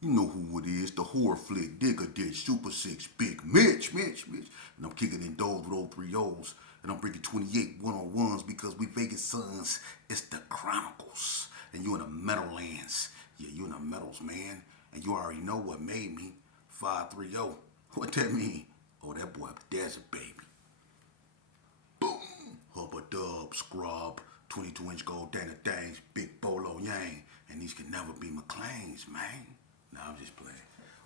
You know who it is, the horror flick, Digger Ditch, Super 6, Big Mitch. And I'm kicking in those with old 3 O's. And I'm bringing 28 one-on-ones because we Vegas sons. It's the Chronicles. And you in the Meadowlands. Yeah, you in the Meadows, man. And you already know what made me 530. What that mean? Oh, that boy, Desert Baby. Boom! Hubba Dub, Scrub, 22-inch gold Dana Things, Big Bolo Yang. And these can never be McLean's, man. Nah, I'm just playing.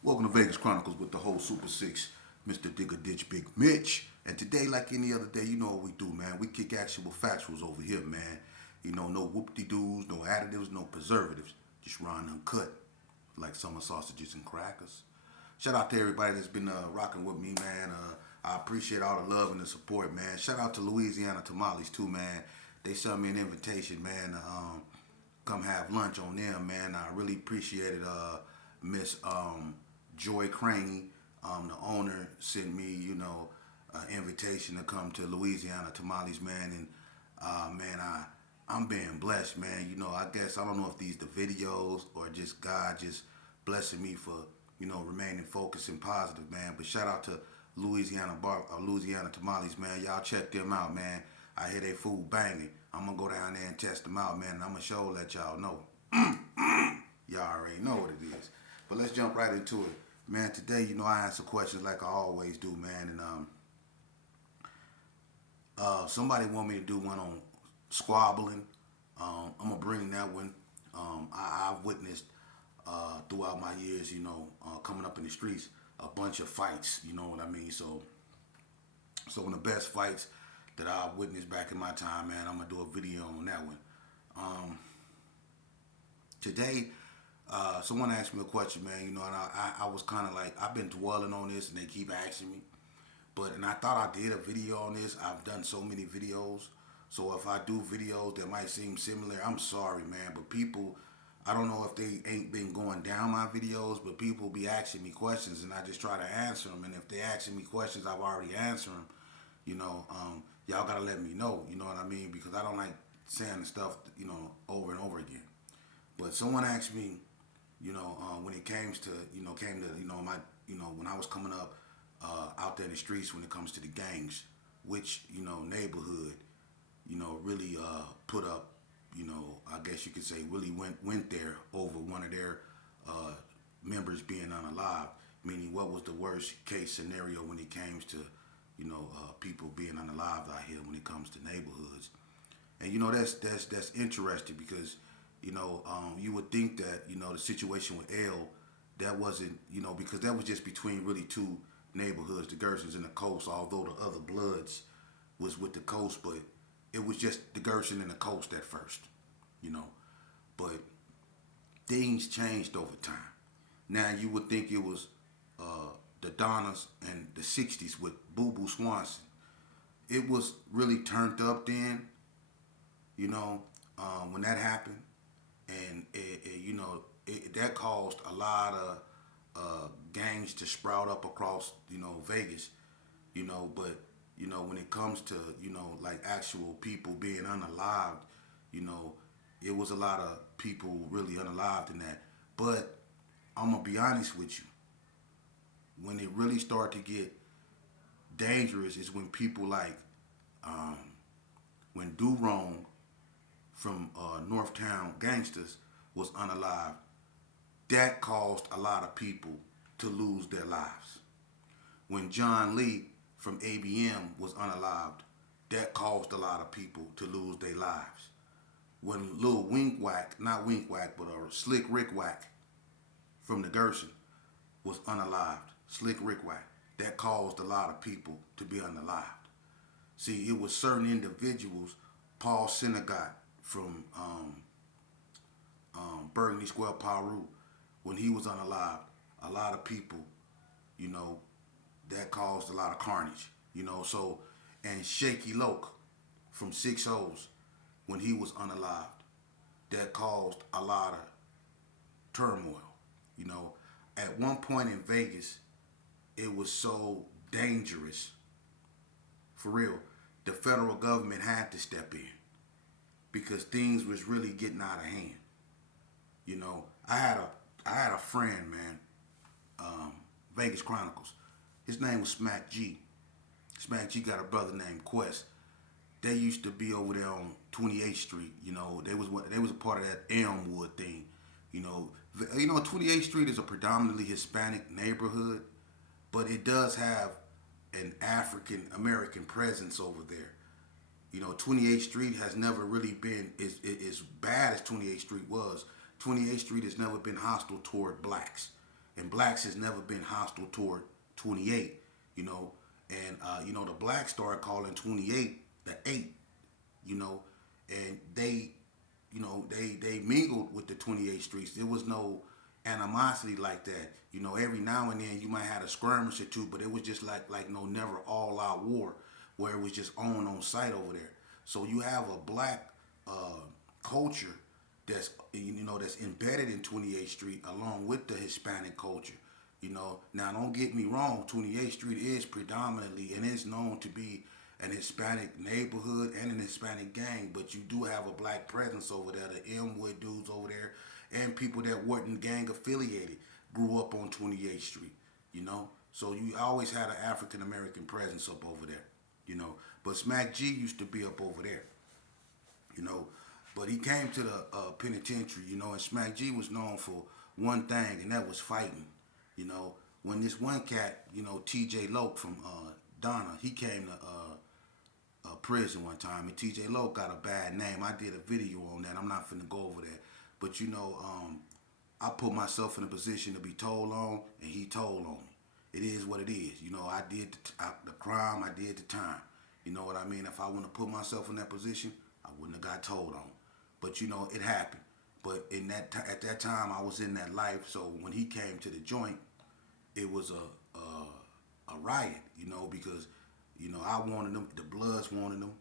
Welcome to Vegas Chronicles with the whole Super 6, Mr. Digger Ditch Big Mitch. And today, like any other day, you know what we do, man. We kick actual factuals over here, man. You know, no whoop-de-doos, no additives, no preservatives. Just raw and uncut, like summer sausages and crackers. Shout out to everybody that's been rocking with me, man. I appreciate all the love and the support, man. Shout out to Louisiana Tamales, too, man. They sent me an invitation, man, to come have lunch on them, man. I really appreciate it. Miss Joy Craney, the owner, sent me, an invitation to come to Louisiana Tamales, man. And man, I'm being blessed, man. You know, I guess I don't know if these the videos or just God just blessing me for remaining focused and positive, man. But shout out to Louisiana Tamales, man. Y'all check them out, man. I hear they food banging. I'm gonna go down there and test them out, man. And I'm gonna show let y'all know. Y'all already know what it is. But let's jump right into it, man. Today, I answer questions like I always do, man. And somebody want me to do one on squabbling. I'm gonna bring that one. I've witnessed throughout my years, coming up in the streets, a bunch of fights. You know what I mean? So one of the best fights that I witnessed back in my time, man, I'm gonna do a video on that one. Today, someone asked me a question, man. And I was kind of like, I've been dwelling on this, and they keep asking me. And I thought I did a video on this. I've done so many videos. So if I do videos that might seem similar, I'm sorry, man. But people, I don't know if they ain't been going down my videos, but people be asking me questions, and I just try to answer them. And if they asking me questions, I've already answered them. Y'all gotta let me know. You know what I mean? Because I don't like saying the stuff, over and over again. But someone asked me, when it came to, my, when I was coming up out there in the streets, when it comes to the gangs, which, neighborhood, really put up, I guess you could say really went there over one of their members being unalive, meaning what was the worst case scenario when it came to, people being unalive out here when it comes to neighborhoods. And that's interesting because you would think that the situation with L, that wasn't because that was just between really two neighborhoods, the Gersons and the Coast. Although the other Bloods was with the Coast, but it was just the Gerson and the Coast at first, you know. But things changed over time. Now you would think it was the Donnas and the '60s with Boo Boo Swanson. It was really turned up then, when that happened, and that caused a lot of gangs to sprout up across Vegas, but when it comes to like actual people being unalived, you know it was a lot of people really unalived in that. But I'm gonna be honest with you, when it really start to get dangerous is when people like um, when Do Wrong from Northtown Gangsters was unalived. That caused a lot of people to lose their lives. When John Lee from ABM was unalived, that caused a lot of people to lose their lives. When Lil Wink Whack, not Wink Whack, but Slick Rick Whack from the Gerson was unalived, Slick Rick Whack, that caused a lot of people to be unalived. See, it was certain individuals, Paul Synagogue from Burgundy Square, Peru, when he was unalived, a lot of people, you know, that caused a lot of carnage, So, and Shaky Loke from Six O's, when he was unalived, that caused a lot of turmoil, you know. At one point in Vegas, it was so dangerous, for real. The federal government had to step in because things was really getting out of hand. I had a I had a friend, man, Vegas Chronicles. His name was Smack G. Smack G got a brother named Quest. They used to be over there on 28th Street. You know, they was a part of that Elmwood thing. You know, 28th Street is a predominantly Hispanic neighborhood, but it does have an African American presence over there. 28th Street has never really been as bad as 28th Street was. 28th Street has never been hostile toward blacks, and blacks has never been hostile toward 28. You know, and the blacks started calling 28 the 8. You know, and they mingled with the 28th Streets. There was no animosity like that. Every now and then you might have a skirmish or two, but it was just like no never all out war where it was just on site over there. So you have a black culture that's embedded in 28th Street along with the Hispanic culture. Now don't get me wrong, 28th Street is predominantly and is known to be an Hispanic neighborhood and an Hispanic gang, but you do have a black presence over there. The Elmwood dudes over there and people that weren't gang affiliated grew up on 28th Street, So you always had an African American presence up over there. But Smack G used to be up over there, you know. But he came to the penitentiary, and Smack G was known for one thing, and that was fighting. When this one cat, T.J. Loke from Donna, he came to prison one time, and T.J. Loke got a bad name. I did a video on that. I'm not finna go over that, but I put myself in a position to be told on, and he told on me. It is what it is. I did the crime. I did the time. You know what I mean? If I wouldn't have put myself in that position, I wouldn't have got told on. But it happened. But at that time, I was in that life. So when he came to the joint, it was a riot. Because I wanted him, the Bloods wanted him.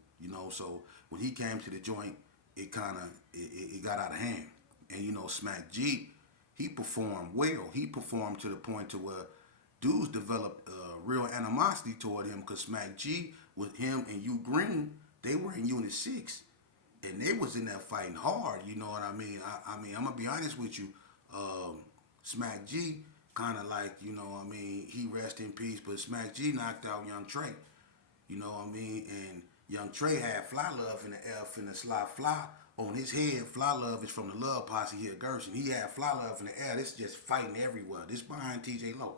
So when he came to the joint, it got out of hand. And Smack G, he performed well. He performed to the point to where dudes developed real animosity toward him, because Smack G, with him and U Green, they were in Unit 6. And they was in there fighting hard, you know what I mean? I mean, I'm going to be honest with you. Smack G, kind of like, he rest in peace, but Smack G knocked out Young Trey. You know what I mean? And Young Trey had Fly Love in the F in the Sly Fly on his head. Fly Love is from the Love Posse here, Gershon. He had Fly Love in the air. This just fighting everywhere. This behind TJ Lowe.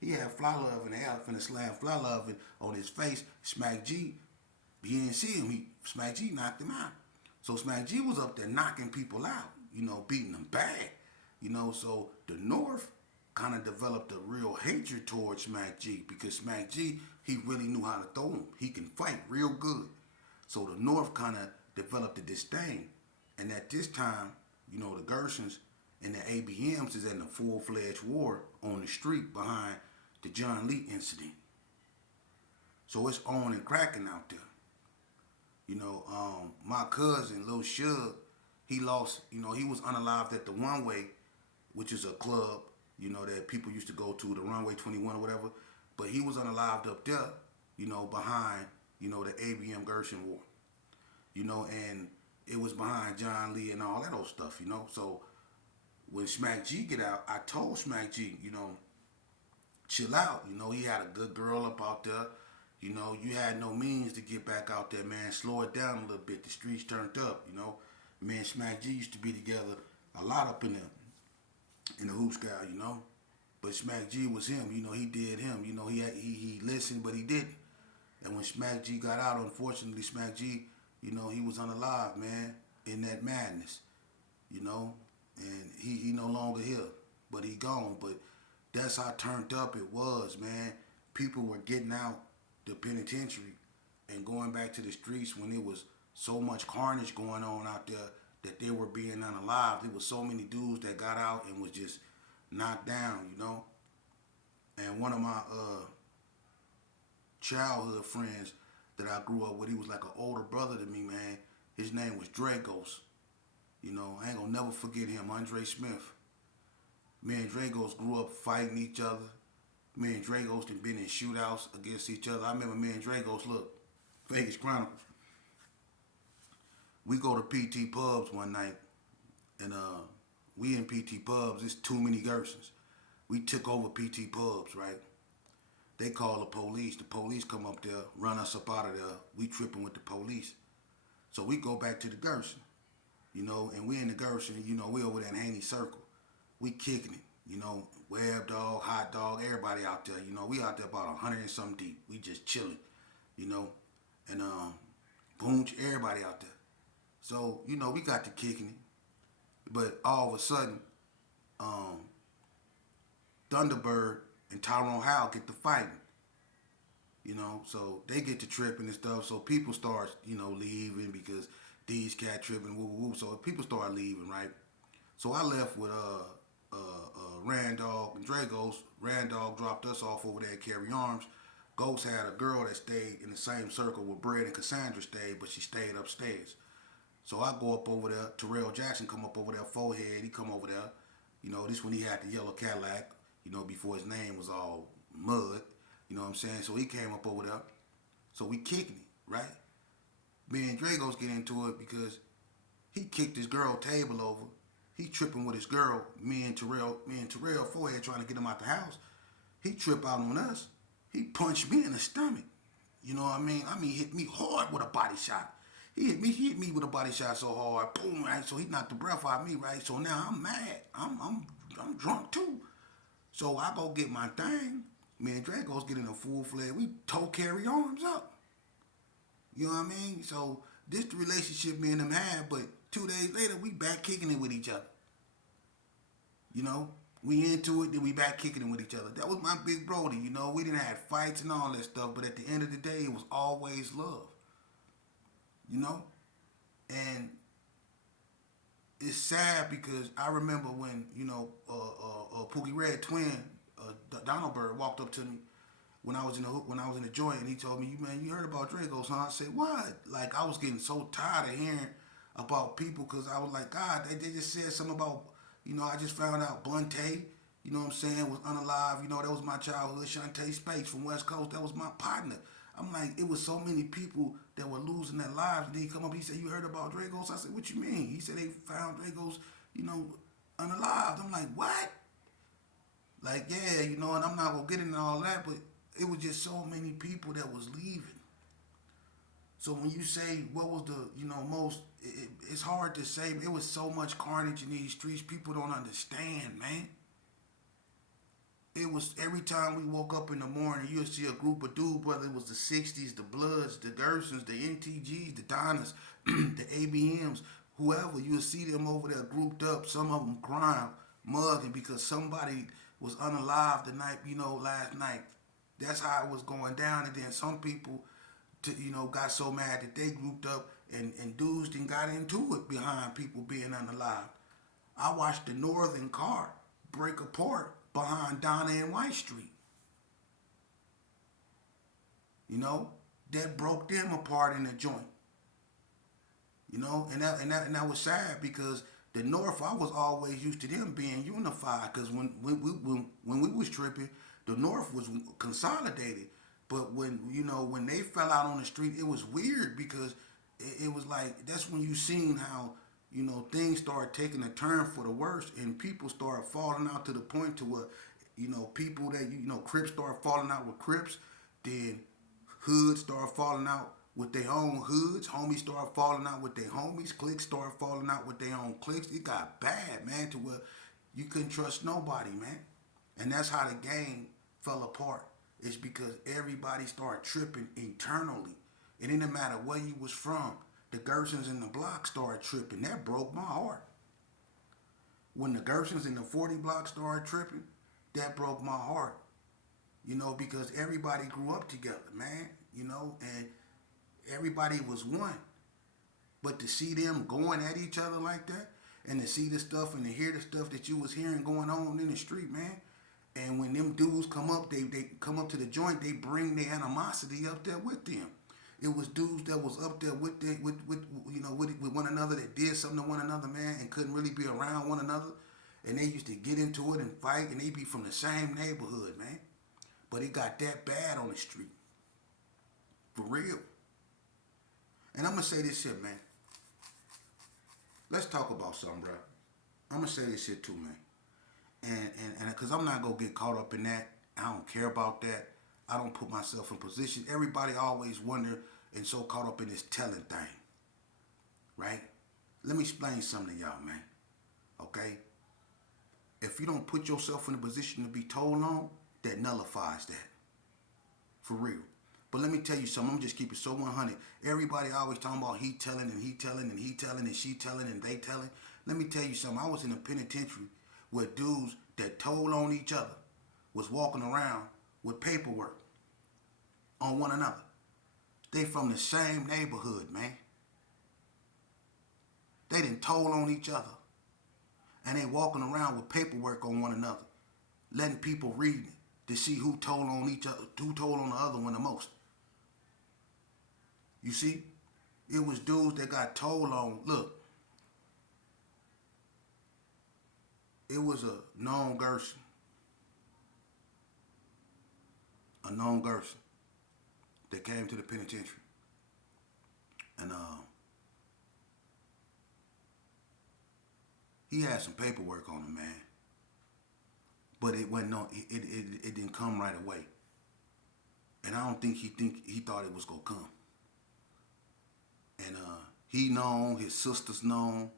He had Fly Love in the air, finna slam Fly Love on his face. Smack G, he didn't see him. Smack G knocked him out. So Smack G was up there knocking people out, beating them bad. So the North kind of developed a real hatred towards Smack G, because Smack G, he really knew how to throw him. He can fight real good. So the North kind of developed a disdain. And at this time, the Gershons and the ABMs is in a full-fledged war on the street behind the John Lee incident. So it's on and cracking out there. My cousin, Lil Shug, he lost, he was unalived at the One Way, which is a club, that people used to go to, the Runway 21 or whatever. But he was unalived up there, behind, the ABM Gershon war. And it was behind John Lee and all that old stuff, So when Smack G get out, I told Smack G, chill out. He had a good girl up out there. You had no means to get back out there, man. Slow it down a little bit. The streets turned up, Me and Smack G used to be together a lot up in the hoop sky, But Smack G was him, he did him. He listened, but he didn't. And when Smack G got out, unfortunately, Smack G, he was unalive, man, in that madness, And he no longer here, but he gone. But that's how turned up it was, man. People were getting out the penitentiary and going back to the streets when it was so much carnage going on out there that they were being unalived. There was so many dudes that got out and was just knocked down, And one of my childhood friends that I grew up with, he was like an older brother to me, man. His name was Dragos. I ain't gonna never forget him, Andre Smith. Me and Dragos grew up fighting each other. Me and Dragos had been in shootouts against each other. I remember me and Dragos, look, Vegas Chronicles. We go to PT Pubs one night, and We in PT pubs. It's too many Gersons. We took over PT pubs, right? They call the police. The police come up there, run us up out of there. We tripping with the police. So we go back to the Gerson, and we in the Gerson, we over there in Haney Circle. We kicking it, Web Dog, Hot Dog, everybody out there, we out there about 100 and something deep. We just chilling, you know, and Boonch, everybody out there. So, we got to kicking it. But all of a sudden, Thunderbird and Tyrone Howe get to fighting. So they get to tripping and stuff. So people start, leaving because these cat tripping, woo woo woo. So people start leaving, right? So I left with Randog and Dragos. Randog dropped us off over there at Carry Arms. Ghost had a girl that stayed in the same circle where Brad and Cassandra stayed, but she stayed upstairs. So I go up over there. Terrell Jackson come up over there, forehead. He come over there. This when he had the yellow Cadillac, before his name was all mud. You know what I'm saying? So he came up over there. So we kicking it, right? Me and Dragos get into it because he kicked his girl table over. He tripping with his girl. Me and Terrell forehead trying to get him out the house. He trip out on us. He punched me in the stomach. You know what I mean? Hit me hard with a body shot. He hit me with a body shot so hard, boom, right? So he knocked the breath out of me, right? So now I'm mad. I'm drunk too. So I go get my thing. Me and Dragos get in a full-fledged, we toe Carry Arms up. You know what I mean? So this the relationship me and them had, but 2 days later, we back kicking it with each other. We into it, then we back kicking it with each other. That was my big brody, We didn't have fights and all that stuff, but at the end of the day, it was always love. And it's sad because I remember when, Pookie Red Twin, Donald Bird walked up to me when I was in the joint, and he told me, "Man, you heard about Dragos, huh?" I said, "What?" Like I was getting so tired of hearing about people because I was like, God, they just said something about, I just found out Bunte, what I'm saying, was unalive. That was my childhood. Shantae Spates from West Coast, that was my partner. I'm like, it was so many people that were losing their lives. And then he come up, he said, "You heard about Dragos?" I said, "What you mean?" He said they found Dragos, unalive. I'm like, what? Like, yeah, and I'm not gonna get into all that, but it was just so many people that was leaving. So when you say what was the, most, it's hard to say. It was so much carnage in these streets. People don't understand, man. It was every time we woke up in the morning, you'll see a group of dudes, whether it was the 60s, the Bloods, the Gersons, the NTGs, the Donnas, the ABMs, whoever, you'll see them over there grouped up, some of them crying, mugging because somebody was unalive the night, last night. That's how it was going down. And then some people, got so mad that they grouped up and dudes then got into it behind people being unalive. I watched the Northern car break apart behind Donna and White Street. That broke them apart in the joint. And that was sad because the North, I was always used to them being unified because when we was tripping, the North was consolidated. But when they fell out on the street, it was weird because it was like, that's when you seen how, things started taking a turn for the worse and people started falling out to the point to where, people that, Crips started falling out with Crips, then hoods started falling out with their own hoods, homies started falling out with their homies, cliques started falling out with their own cliques. It got bad, man, to where you couldn't trust nobody, man. And that's how the game fell apart. It's because everybody started tripping internally. It didn't matter where you was from. The Gersons in the block started tripping. That broke my heart. When the Gersons in the 40 block started tripping, that broke my heart. Because everybody grew up together, man. And everybody was one. But to see them going at each other like that, and to see the stuff and to hear the stuff that you was hearing going on in the street, man. And when them dudes come up, they come up to the joint, they bring their animosity up there with them. It was dudes that was up there with one another that did something to one another, man, and couldn't really be around one another. And they used to get into it and fight, and they be from the same neighborhood, man. But it got that bad on the street. For real. And I'm going to say this shit, man. Let's talk about something, bro. I'm gonna say this shit too, man. And because I'm not gonna get caught up in that. I don't care about that. I don't put myself in position. Everybody always wonder and so caught up in this telling thing, right? Let me explain something to y'all, man. Okay? If you don't put yourself in a position to be told on, that nullifies that. For real. But let me tell you something. I'm just keep it so 100. Everybody always talking about he telling and he telling and he telling and she telling and they telling. Let me tell you something. I was in a penitentiary where dudes that told on each other was walking around with paperwork on one another. They from the same neighborhood, man. They done told on each other. And they walking around with paperwork on one another, letting people read it to see who told on each other, who told on the other one the most. You see? It was dudes that got told on. Look, it was a known Gerson. A known Gerson that came to the penitentiary. And he had some paperwork on him, man. But it wasn't no, it didn't come right away. And I don't think he thought it was gonna come. And he known, his sisters known,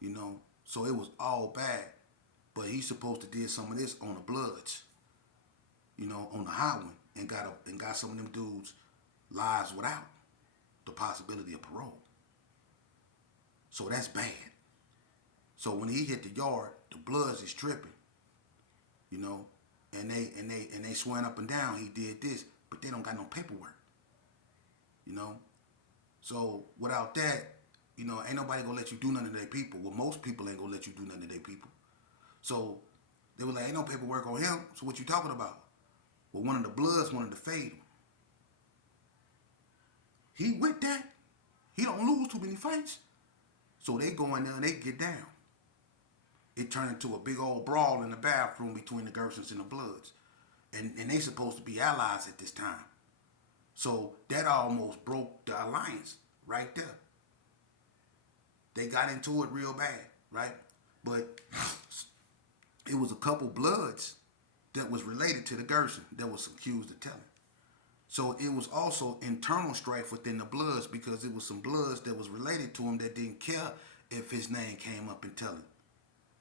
you know. So it was all bad. But he's supposed to did some of this on the Bloods, you know, on the highway, and got some of them dudes' lives without the possibility of parole. So that's bad. So when he hit the yard, the Bloods is tripping, you know, and they swearing up and down he did this, but they don't got no paperwork, you know. So without that, you know, ain't nobody gonna let you do nothing to their people. Well, most people ain't gonna let you do nothing to their people. So they were like, ain't no paperwork on him. So what you talking about? Well, one of the Bloods wanted to fade him. He with that. He don't lose too many fights. So they go in there and they get down. It turned into a big old brawl in the bathroom between the Gersons and the Bloods. And they supposed to be allies at this time. So that almost broke the alliance right there. They got into it real bad, right? But it was a couple Bloods that was related to the Gerson that was accused of telling. So it was also internal strife within the Bloods because it was some Bloods that was related to him that didn't care if his name came up in telling.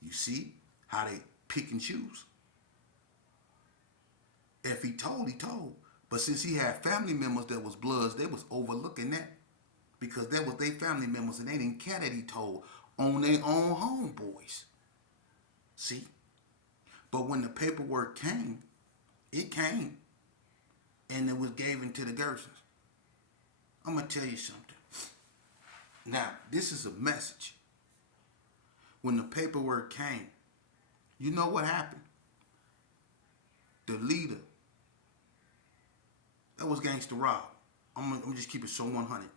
You see how they pick and choose. If he told, he told. But since he had family members that was Bloods, they was overlooking that because that was their family members and they didn't care that he told on their own homeboys. See? But when the paperwork came, it came and it was given to the Gersons. I'm going to tell you something. Now, this is a message. When the paperwork came, you know what happened? The leader, that was Gangsta Rob. I'm gonna just keep it so 100.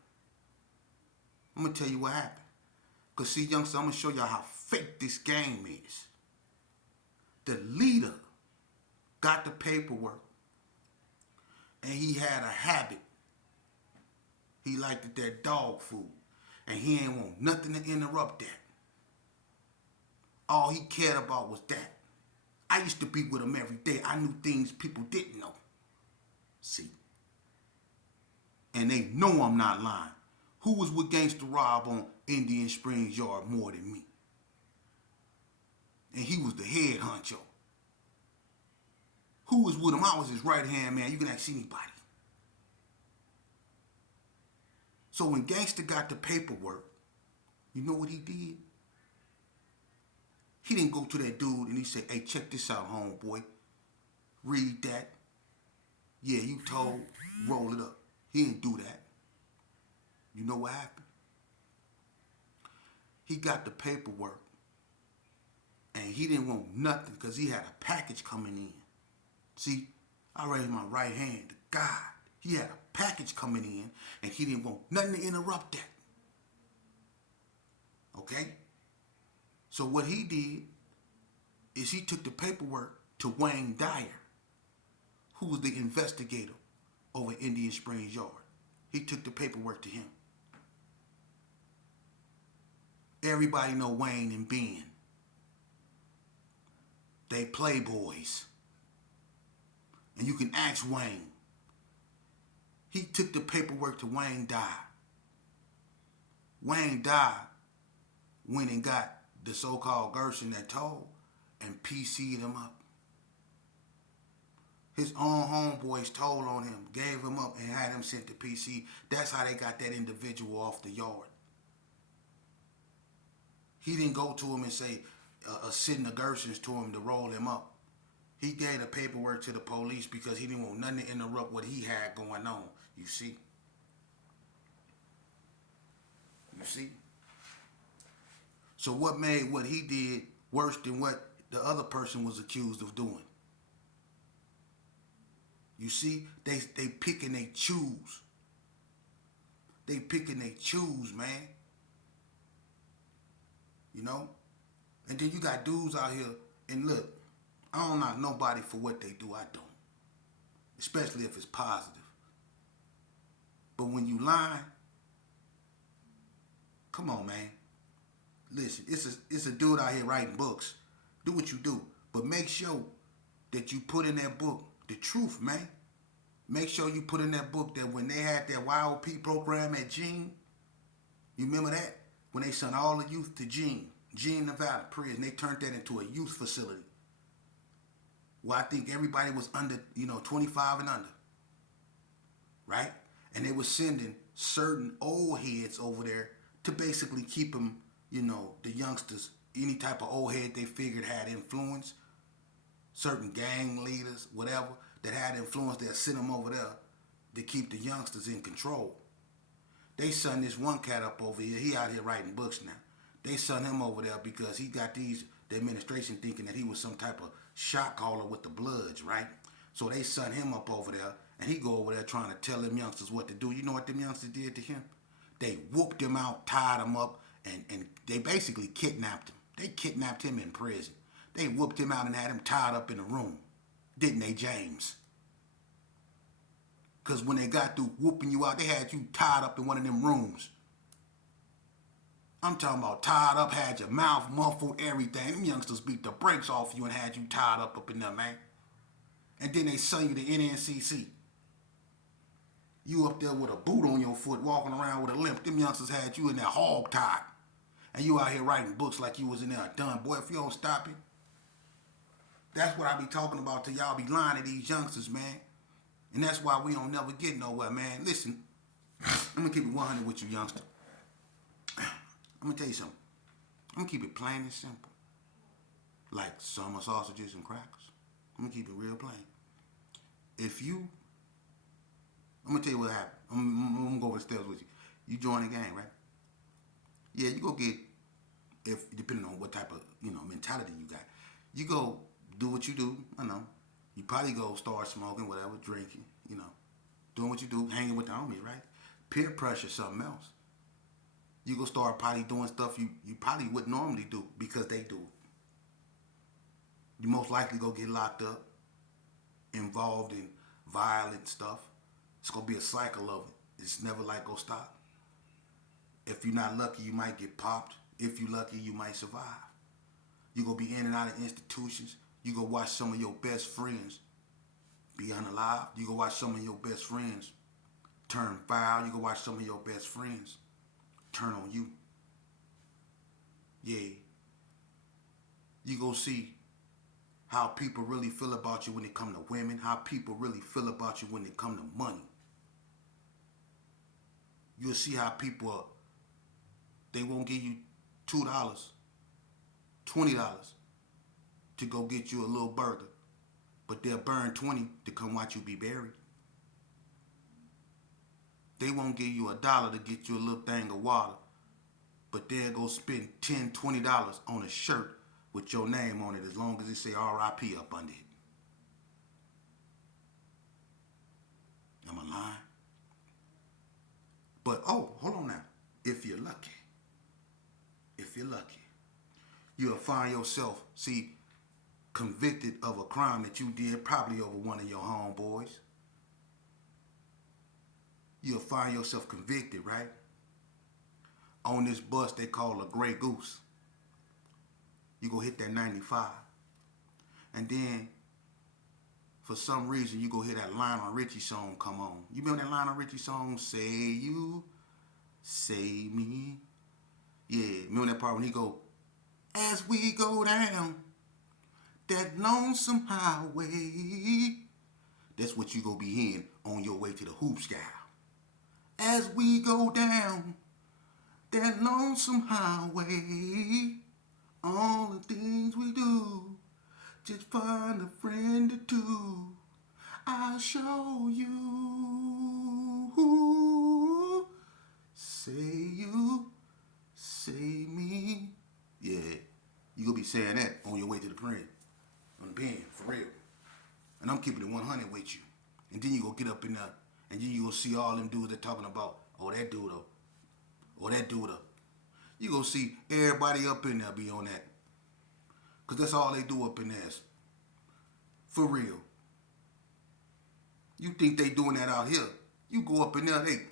I'm going to tell you what happened. Because see, youngsters, I'm going to show y'all how fake this game is. The leader got the paperwork. And he had a habit. He liked that dog food. And he ain't want nothing to interrupt that. All he cared about was that. I used to be with him every day. I knew things people didn't know. See? And they know I'm not lying. Who was with Gangsta Rob on Indian Springs Yard more than me? And he was the head honcho. Who was with him? I was his right-hand man. You can ask anybody. So when Gangsta got the paperwork, you know what he did? He didn't go to that dude and he said, hey, check this out, homeboy. Read that. Yeah, you told, roll it up. He didn't do that. You know what happened? He got the paperwork and he didn't want nothing because he had a package coming in. See, I raised my right hand to God. He had a package coming in and he didn't want nothing to interrupt that. Okay? So what he did is he took the paperwork to Wayne Dyer, who was the investigator over Indian Springs Yard. He took the paperwork to him. Everybody know Wayne and Ben. They playboys. And you can ask Wayne. He took the paperwork to Wayne died. Wayne died, went and got the so-called Gershon that told and PC'd him up. His own homeboys told on him, gave him up, and had him sent to PC. That's how they got that individual off the yard. He didn't go to him and say, send the Gershons to him to roll him up. He gave the paperwork to the police because he didn't want nothing to interrupt what he had going on. You see? You see? So what made what he did worse than what the other person was accused of doing? You see? They pick and they choose. They pick and they choose, man. You know? And then you got dudes out here, and look, I don't knock nobody for what they do, I don't. Especially if it's positive. But when you lying, come on, man. Listen, it's a dude out here writing books. Do what you do. But make sure that you put in that book the truth, man. Make sure you put in that book that when they had that YOP program at Gene, you remember that? When they sent all the youth to Gene, Nevada prison, they turned that into a youth facility. Well, I think everybody was under, 25 and under. Right? And they were sending certain old heads over there to basically keep them, the youngsters, any type of old head they figured had influence, certain gang leaders, whatever, that had influence, they'll send them over there to keep the youngsters in control. They sent this one cat up over here. He out here writing books now. They sent him over there because he got the administration thinking that he was some type of shot caller with the Bloods, right? So they sent him up over there, and he go over there trying to tell them youngsters what to do. You know what them youngsters did to him? They whooped him out, tied him up, and they basically kidnapped him. They kidnapped him in prison. They whooped him out and had him tied up in a room. Didn't they, James? Because when they got through whooping you out, they had you tied up in one of them rooms. I'm talking about tied up, had your mouth muffled, everything. Them youngsters beat the brakes off you and had you tied up in there, man. And then they send you to NNCC. You up there with a boot on your foot, walking around with a limp. Them youngsters had you in there hog tied. And you out here writing books like you was in there done. Boy, if you don't stop it, that's what I be talking about till y'all be lying to these youngsters, man. And that's why we don't never get nowhere, man. Listen, I'm going to keep it 100 with you, youngster. I'm going to tell you something. I'm going to keep it plain and simple. Like summer sausages and crackers. I'm going to keep it real plain. I'm going to tell you what happened. I'm going to go over the steps with you. You join the gang, right? Yeah, you go get, depending on what type of, mentality you got. You go do what you do, I know. You probably go start smoking, whatever, drinking, doing what you do, hanging with the homies, right? Peer pressure, something else. You go start probably doing stuff you probably wouldn't normally do because they do it. You most likely go get locked up, involved in violent stuff. It's going to be a cycle of it. It's never like go stop. If you're not lucky, you might get popped. If you're lucky, you might survive. You're going to be in and out of institutions. You go watch some of your best friends be unalive. You go watch some of your best friends turn foul. You go watch some of your best friends turn on you. Yeah. You go see how people really feel about you when it come to women. How people really feel about you when it come to money. You'll see how people, they won't give you $2, $20 to go get you a little burger, but they'll burn 20 to come watch you be buried. They won't give you $1 to get you a little thing of water, but they'll go spend $10, $20 on a shirt with your name on it as long as it say RIP up under it. Am I lying? But, hold on now. If you're lucky, you'll find yourself, convicted of a crime that you did probably over one of your homeboys. You'll find yourself convicted, right? On this bus they call a Grey Goose. You go hit that 95. And then for some reason you go hear that Lionel Richie song come on. You remember that Lionel Richie song, Say You, Say Me? Yeah, remember that part when he go, as we go down that lonesome highway. That's what you gonna be hearing on your way to the hoop sky. As we go down that lonesome highway, all the things we do, just find a friend or two. I'll show you. Say you, say me. Yeah, you gonna be saying that on your way to the crib. On the pen, for real. And I'm keeping it 100 with you. And then you go get up in there, and then you go see all them dudes that talking about, oh, that dude up, or that dude up. You go see everybody up in there be on that. Because that's all they do up in there. For real. You think they doing that out here. You go up in there, they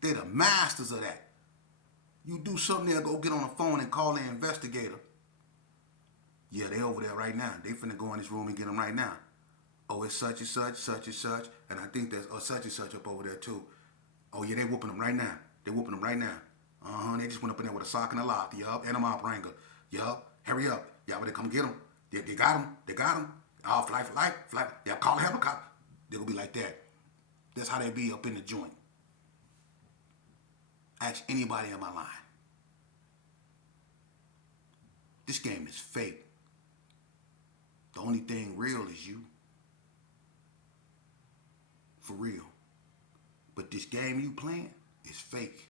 the masters of that. You do something there, go get on the phone and call the investigator. Yeah, they over there right now. They finna go in this room and get them right now. Oh, it's such and such, such and such, and I think there's such and such up over there too. Oh yeah, they whooping them right now. They whooping them right now. They just went up in there with a sock and a lock. Yup, and a mop wrangler. Yup, hurry up. Y'all better come get them. They got them. They got them. Oh, fly. Yeah, call a helicopter. They gonna be like that. That's how they be up in the joint. Ask anybody in my line. This game is fake. The only thing real is you. For real. But this game you playing is fake.